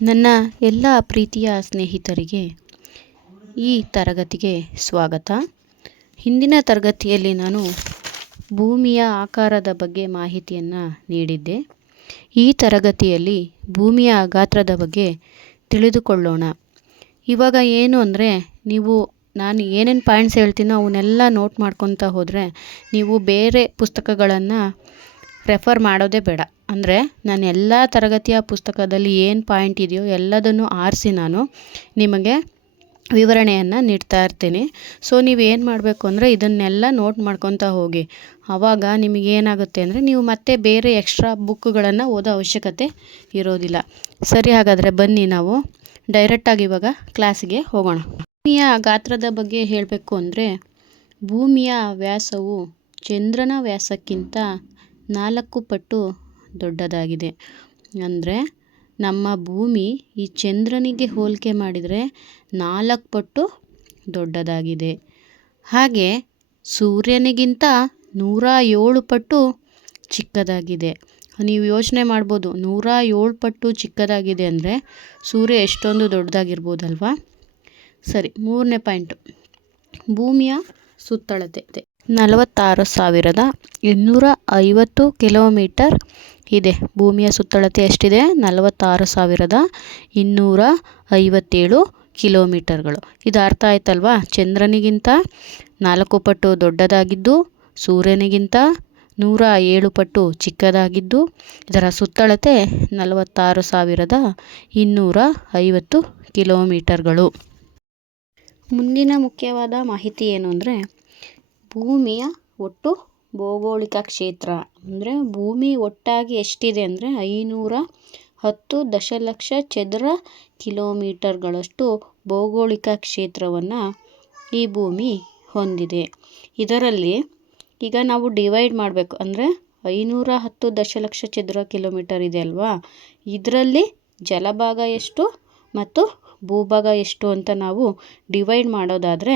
ನನ್ನ ಎಲ್ಲ ಪ್ರೀತಿಯ ಸ್ನೇಹಿತರಿಗೆ ಈ ತರಗತಿಗೆ ಸ್ವಾಗತ. ಹಿಂದಿನ ತರಗತಿಯಲ್ಲಿ ನಾನು ಭೂಮಿಯ ಆಕಾರದ ಬಗ್ಗೆ ಮಾಹಿತಿಯನ್ನು ನೀಡಿದ್ದೆ. ಈ ತರಗತಿಯಲ್ಲಿ ಭೂಮಿಯ ಗಾತ್ರದ ಬಗ್ಗೆ ತಿಳಿದುಕೊಳ್ಳೋಣ. ಇವಾಗ ಏನು ಅಂದರೆ, ನಾನು ಏನೇನು ಪಾಯಿಂಟ್ಸ್ ಹೇಳ್ತೀನೋ ಅವನ್ನೆಲ್ಲ ನೋಟ್ ಮಾಡ್ಕೊತಾ ಹೋದರೆ ನೀವು ಬೇರೆ ಪುಸ್ತಕಗಳನ್ನು ರೆಫರ್ ಮಾಡೋದೇ ಬೇಡ. ಅಂದರೆ ನಾನು ಎಲ್ಲ ತರಗತಿಯ ಪುಸ್ತಕದಲ್ಲಿ ಏನು ಪಾಯಿಂಟ್ ಇದೆಯೋ ಎಲ್ಲದನ್ನು ಆರಿಸಿ ನಾನು ನಿಮಗೆ ವಿವರಣೆಯನ್ನು ನೀಡ್ತಾ ಇರ್ತೀನಿ. ಸೊ ನೀವೇನು ಮಾಡಬೇಕು ಅಂದರೆ ಇದನ್ನೆಲ್ಲ ನೋಟ್ ಮಾಡ್ಕೊತಾ ಹೋಗಿ. ಆವಾಗ ನಿಮಗೇನಾಗುತ್ತೆ ಅಂದರೆ ನೀವು ಮತ್ತೆ ಬೇರೆ ಎಕ್ಸ್ಟ್ರಾ ಬುಕ್ಗಳನ್ನು ಓದೋ ಅವಶ್ಯಕತೆ ಇರೋದಿಲ್ಲ. ಸರಿ, ಹಾಗಾದರೆ ಬನ್ನಿ ನಾವು ಡೈರೆಕ್ಟಾಗಿ ಇವಾಗ ಕ್ಲಾಸಿಗೆ ಹೋಗೋಣ. ಭೂಮಿಯ ಗಾತ್ರದ ಬಗ್ಗೆ ಹೇಳಬೇಕು ಅಂದರೆ, ಭೂಮಿಯ ವ್ಯಾಸವು ಚಂದ್ರನ ವ್ಯಾಸಕ್ಕಿಂತ 4 ಪಟ್ಟು ದೊಡ್ಡದಾಗಿದೆ. ಅಂದರೆ ನಮ್ಮ ಭೂಮಿ ಈ ಚಂದ್ರನಿಗೆ ಹೋಲಿಕೆ ಮಾಡಿದರೆ 4 ಪಟ್ಟು ದೊಡ್ಡದಾಗಿದೆ. ಹಾಗೆ ಸೂರ್ಯನಿಗಿಂತ 107 ಪಟ್ಟು ಚಿಕ್ಕದಾಗಿದೆ. ನೀವು ಯೋಚನೆ ಮಾಡ್ಬೋದು, 107 ಪಟ್ಟು ಚಿಕ್ಕದಾಗಿದೆ ಅಂದರೆ ಸೂರ್ಯ ಎಷ್ಟೊಂದು ದೊಡ್ಡದಾಗಿರ್ಬೋದಲ್ವಾ? ಸರಿ, 3ನೇ ಪಾಯಿಂಟು, ಭೂಮಿಯ ಸುತ್ತಳತೆ 46,850 ಕಿಲೋಮೀಟರ್ ಇದೆ. ಭೂಮಿಯ ಸುತ್ತಳತೆ ಎಷ್ಟಿದೆ? 46,857 ಕಿಲೋಮೀಟರ್ಗಳು. ಇದು ಅರ್ಥ ಆಯ್ತಲ್ವಾ? ಚಂದ್ರನಿಗಿಂತ 4 ಪಟ್ಟು ದೊಡ್ಡದಾಗಿದ್ದು, ಸೂರ್ಯನಿಗಿಂತ 107 ಪಟ್ಟು ಚಿಕ್ಕದಾಗಿದ್ದು, ಇದರ ಸುತ್ತಳತೆ 46,850 ಕಿಲೋಮೀಟರ್ಗಳು. ಮುಂದಿನ ಮುಖ್ಯವಾದ ಮಾಹಿತಿ ಏನು ಅಂದರೆ, ಭೂಮಿಯ ಒಟ್ಟು ಭೌಗೋಳಿಕ ಕ್ಷೇತ್ರ. ಅಂದರೆ ಭೂಮಿ ಒಟ್ಟಾಗಿ ಎಷ್ಟಿದೆ ಅಂದರೆ 510 ದಶಲಕ್ಷ ಚದರ ಕಿಲೋಮೀಟರ್ಗಳಷ್ಟು ಭೌಗೋಳಿಕ ಕ್ಷೇತ್ರವನ್ನು ಈ ಭೂಮಿ ಹೊಂದಿದೆ. ಇದರಲ್ಲಿ ಈಗ ನಾವು ಡಿವೈಡ್ ಮಾಡಬೇಕು. ಅಂದರೆ 510 ದಶಲಕ್ಷ ಚದರ ಕಿಲೋಮೀಟರ್ ಇದೆ ಅಲ್ವಾ, ಇದರಲ್ಲಿ ಜಲಭಾಗ ಎಷ್ಟು ಮತ್ತು ಭೂಭಾಗ ಎಷ್ಟು ಅಂತ ನಾವು ಡಿವೈಡ್ ಮಾಡೋದಾದರೆ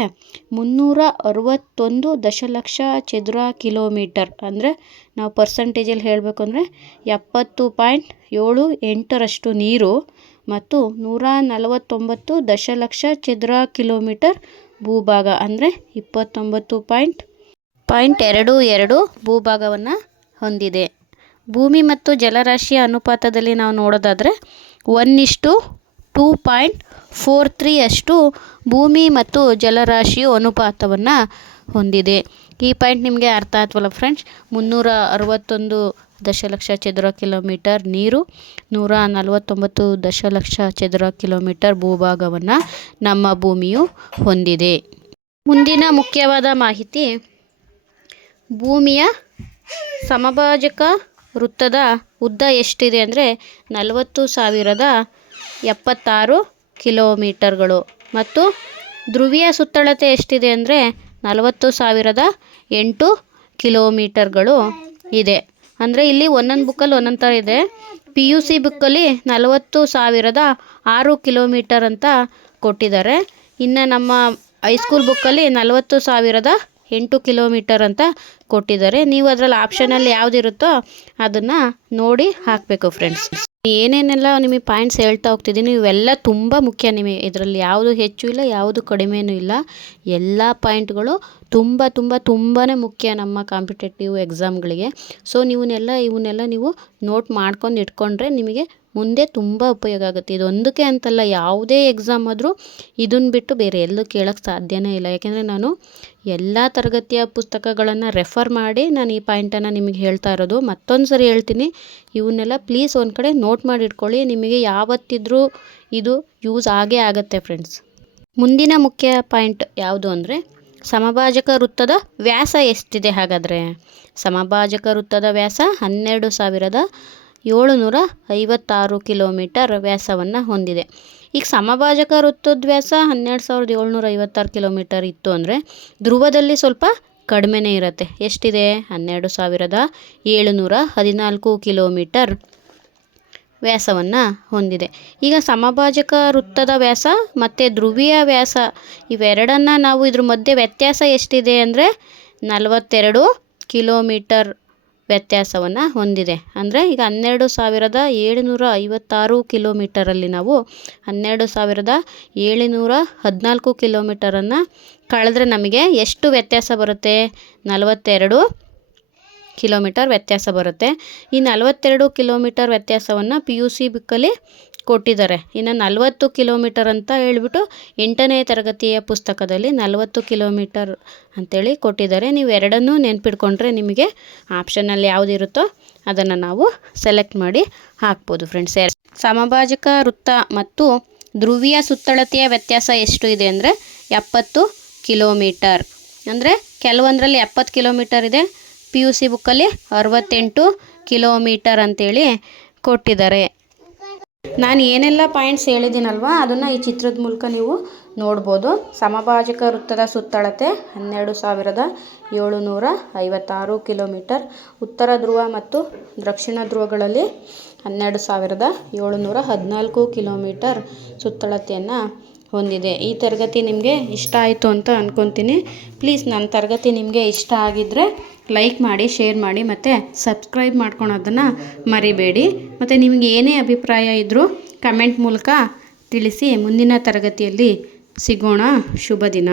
361 ದಶಲಕ್ಷ ಚದರ ಕಿಲೋಮೀಟರ್. ಅಂದರೆ ನಾವು ಪರ್ಸೆಂಟೇಜಲ್ಲಿ ಹೇಳಬೇಕು ಅಂದರೆ 70.78ರಷ್ಟು ನೀರು ಮತ್ತು 149 ದಶಲಕ್ಷ ಚದರ ಕಿಲೋಮೀಟರ್ ಭೂಭಾಗ. ಅಂದರೆ 29.22 ಭೂಭಾಗವನ್ನು ಹೊಂದಿದೆ. ಭೂಮಿ ಮತ್ತು ಜಲರಾಶಿಯ ಅನುಪಾತದಲ್ಲಿ ನಾವು ನೋಡೋದಾದರೆ 1:2.43 ಅಷ್ಟು ಭೂಮಿ ಮತ್ತು ಜಲರಾಶಿಯು ಅನುಪಾತವನ್ನು ಹೊಂದಿದೆ. ಈ ಪಾಯಿಂಟ್ ನಿಮಗೆ ಅರ್ಥ ಆಯ್ತವಲ್ಲ ಫ್ರೆಂಡ್ಸ್? 361 ದಶಲಕ್ಷ ಚದರ ಕಿಲೋಮೀಟರ್ ನೀರು, 149 ದಶಲಕ್ಷ ಚದರ ಕಿಲೋಮೀಟರ್ ಭೂಭಾಗವನ್ನು ನಮ್ಮ ಭೂಮಿಯು ಹೊಂದಿದೆ. ಮುಂದಿನ ಮುಖ್ಯವಾದ ಮಾಹಿತಿ, ಭೂಮಿಯ ಸಮಭಾಜಕ ವೃತ್ತದ ಉದ್ದ ಎಷ್ಟಿದೆ ಅಂದರೆ 40,076 ಕಿಲೋಮೀಟರ್ಗಳು ಮತ್ತು ಧ್ರುವೀಯ ಸುತ್ತಳತೆ ಎಷ್ಟಿದೆ ಅಂದರೆ 40,008 ಕಿಲೋಮೀಟರ್ಗಳು ಇದೆ. ಅಂದರೆ ಇಲ್ಲಿ ಒಂದೊಂದು ಬುಕ್ಕಲ್ಲಿ ಒಂದೊಂದು ಥರ ಇದೆ. PUC ಬುಕ್ಕಲ್ಲಿ 40,006 ಕಿಲೋಮೀಟರ್ ಅಂತ ಕೊಟ್ಟಿದ್ದಾರೆ. ಇನ್ನು ನಮ್ಮ ಹೈಸ್ಕೂಲ್ ಬುಕ್ಕಲ್ಲಿ 40,008 ಕಿಲೋಮೀಟರ್ ಅಂತ ಕೊಟ್ಟಿದ್ದಾರೆ. ನೀವು ಅದರಲ್ಲಿ ಆಪ್ಷನಲ್ಲಿ ಯಾವುದಿರುತ್ತೋ ಅದನ್ನು ನೋಡಿ ಹಾಕಬೇಕು ಫ್ರೆಂಡ್ಸ್. ಏನೇನೆಲ್ಲ ನಿಮಗೆ ಪಾಯಿಂಟ್ಸ್ ಹೇಳ್ತಾ ಹೋಗ್ತಿದ್ದೀನಿ ಇವೆಲ್ಲ ತುಂಬ ಮುಖ್ಯ. ನಿಮಗೆ ಇದರಲ್ಲಿ ಯಾವುದು ಹೆಚ್ಚು ಇಲ್ಲ, ಯಾವುದು ಕಡಿಮೆನೂ ಇಲ್ಲ. ಎಲ್ಲ ಪಾಯಿಂಟ್ಗಳು ತುಂಬಾ ಮುಖ್ಯ ನಮ್ಮ ಕಾಂಪಿಟೇಟಿವ್ ಎಕ್ಸಾಮ್ಗಳಿಗೆ. ಸೊ ಇವನ್ನೆಲ್ಲ ನೀವು ನೋಟ್ ಮಾಡ್ಕೊಂಡು ಇಟ್ಕೊಂಡ್ರೆ ನಿಮಗೆ ಮುಂದೆ ತುಂಬ ಉಪಯೋಗ ಆಗುತ್ತೆ. ಇದೊಂದಕ್ಕೆ ಅಂತಲ್ಲ, ಯಾವುದೇ ಎಕ್ಸಾಮ್ ಆದರೂ ಇದನ್ನು ಬಿಟ್ಟು ಬೇರೆ ಎಲ್ಲೂ ಕೇಳೋಕ್ಕೆ ಸಾಧ್ಯನೇ ಇಲ್ಲ. ಯಾಕೆಂದರೆ ನಾನು ಎಲ್ಲ ತರಗತಿಯ ಪುಸ್ತಕಗಳನ್ನು ರೆಫರ್ ಮಾಡಿ ನಾನು ಈ ಪಾಯಿಂಟನ್ನು ನಿಮಗೆ ಹೇಳ್ತಾ ಇರೋದು. ಮತ್ತೊಂದು ಸರಿ ಹೇಳ್ತೀನಿ, ಇವನ್ನೆಲ್ಲ ಪ್ಲೀಸ್ ಒಂದು ಕಡೆ ನೋಟ್ ಮಾಡಿ ಇಟ್ಕೊಳ್ಳಿ. ನಿಮಗೆ ಯಾವತ್ತಿದ್ರೂ ಇದು ಯೂಸ್ ಆಗೇ ಆಗುತ್ತೆ ಫ್ರೆಂಡ್ಸ್. ಮುಂದಿನ ಮುಖ್ಯ ಪಾಯಿಂಟ್ ಯಾವುದು ಅಂದರೆ, ಸಮಭಾಜಕ ವೃತ್ತದ ವ್ಯಾಸ ಎಷ್ಟಿದೆ? ಹಾಗಾದರೆ ಸಮಭಾಜಕ ವೃತ್ತದ ವ್ಯಾಸ 12,756 ಕಿಲೋಮೀಟರ್ ವ್ಯಾಸವನ್ನು ಹೊಂದಿದೆ. ಈಗ ಸಮಭಾಜಕ ವೃತ್ತದ ವ್ಯಾಸ 12,756 ಕಿಲೋಮೀಟರ್ ಇತ್ತು ಅಂದರೆ ಧ್ರುವದಲ್ಲಿ ಸ್ವಲ್ಪ ಕಡಿಮೆನೇ ಇರುತ್ತೆ. ಎಷ್ಟಿದೆ? 12,714 ಕಿಲೋಮೀಟರ್ ವ್ಯಾಸವನ್ನು ಹೊಂದಿದೆ. ಈಗ ಸಮಭಾಜಕ ವೃತ್ತದ ವ್ಯಾಸ ಮತ್ತು ಧ್ರುವೀಯ ವ್ಯಾಸ ಇವೆರಡನ್ನು ನಾವು ಇದ್ರ ಮಧ್ಯೆ ವ್ಯತ್ಯಾಸ ಎಷ್ಟಿದೆ ಅಂದರೆ 42 ಕಿಲೋಮೀಟರ್ ವ್ಯತ್ಯಾಸವನ್ನು ಹೊಂದಿದೆ. ಅಂದರೆ ಈಗ 12,756 ಕಿಲೋಮೀಟರಲ್ಲಿ ನಾವು 12,714 ಕಿಲೋಮೀಟರನ್ನು ಕಳೆದ್ರೆ ನಮಗೆ ಎಷ್ಟು ವ್ಯತ್ಯಾಸ ಬರುತ್ತೆ? 42 ಕಿಲೋಮೀಟರ್ ವ್ಯತ್ಯಾಸ ಬರುತ್ತೆ. ಈ 42 ಕಿಲೋಮೀಟರ್ ವ್ಯತ್ಯಾಸವನ್ನು PUC ಬುಕ್ಕಲ್ಲಿ ಕೊಟ್ಟಿದ್ದಾರೆ. ಇನ್ನು 40 ಕಿಲೋಮೀಟರ್ ಅಂತ ಹೇಳ್ಬಿಟ್ಟು 8ನೇ ತರಗತಿಯ ಪುಸ್ತಕದಲ್ಲಿ 40 ಕಿಲೋಮೀಟರ್ ಅಂತೇಳಿ ಕೊಟ್ಟಿದ್ದಾರೆ. ನೀವು ಎರಡನ್ನೂ ನೆನ್ಪಿಟ್ಕೊಂಡ್ರೆ ನಿಮಗೆ ಆಪ್ಷನಲ್ಲಿ ಯಾವುದಿರುತ್ತೋ ಅದನ್ನು ನಾವು ಸೆಲೆಕ್ಟ್ ಮಾಡಿ ಹಾಕ್ಬೋದು ಫ್ರೆಂಡ್ಸ್. ಸಮಭಾಜಕ ವೃತ್ತ ಮತ್ತು ಧ್ರುವೀಯ ಸುತ್ತಳತೆಯ ವ್ಯತ್ಯಾಸ ಎಷ್ಟು ಇದೆ ಅಂದರೆ 70 ಕಿಲೋಮೀಟರ್. ಅಂದರೆ ಕೆಲವೊಂದರಲ್ಲಿ 70 ಕಿಲೋಮೀಟರ್ ಇದೆ, PUC ಬುಕ್ಕಲ್ಲಿ 68 ಕಿಲೋಮೀಟರ್ ಅಂತೇಳಿ ಕೊಟ್ಟಿದ್ದಾರೆ. ನಾನು ಏನೆಲ್ಲ ಪಾಯಿಂಟ್ಸ್ ಹೇಳಿದ್ದೀನಲ್ವ ಅದನ್ನು ಈ ಚಿತ್ರದ ಮೂಲಕ ನೀವು ನೋಡ್ಬೋದು. ಸಮಭಾಜಕ ವೃತ್ತದ ಸುತ್ತಳತೆ 12,756 ಕಿಲೋಮೀಟರ್. ಉತ್ತರ ಧ್ರುವ ಮತ್ತು ದಕ್ಷಿಣ ಧ್ರುವಗಳಲ್ಲಿ 12,714 ಕಿಲೋಮೀಟರ್ ಸುತ್ತಳತೆಯನ್ನು ಹೊಂದಿದೆ. ಈ ತರಗತಿ ನಿಮಗೆ ಇಷ್ಟ ಆಯಿತು ಅಂತ ಅಂದ್ಕೊತೀನಿ. ಪ್ಲೀಸ್ ನನ್ನ ತರಗತಿ ನಿಮಗೆ ಇಷ್ಟ ಆಗಿದ್ದರೆ ಲೈಕ್ ಮಾಡಿ, ಶೇರ್ ಮಾಡಿ ಮತ್ತು ಸಬ್ಸ್ಕ್ರೈಬ್ ಮಾಡ್ಕೊಳೋದನ್ನು ಮರಿಬೇಡಿ. ಮತ್ತು ನಿಮಗೆ ಏನೇ ಅಭಿಪ್ರಾಯ ಇದ್ದರೂ ಕಮೆಂಟ್ ಮೂಲಕ ತಿಳಿಸಿ. ಮುಂದಿನ ತರಗತಿಯಲ್ಲಿ ಸಿಗೋಣ. ಶುಭ ದಿನ.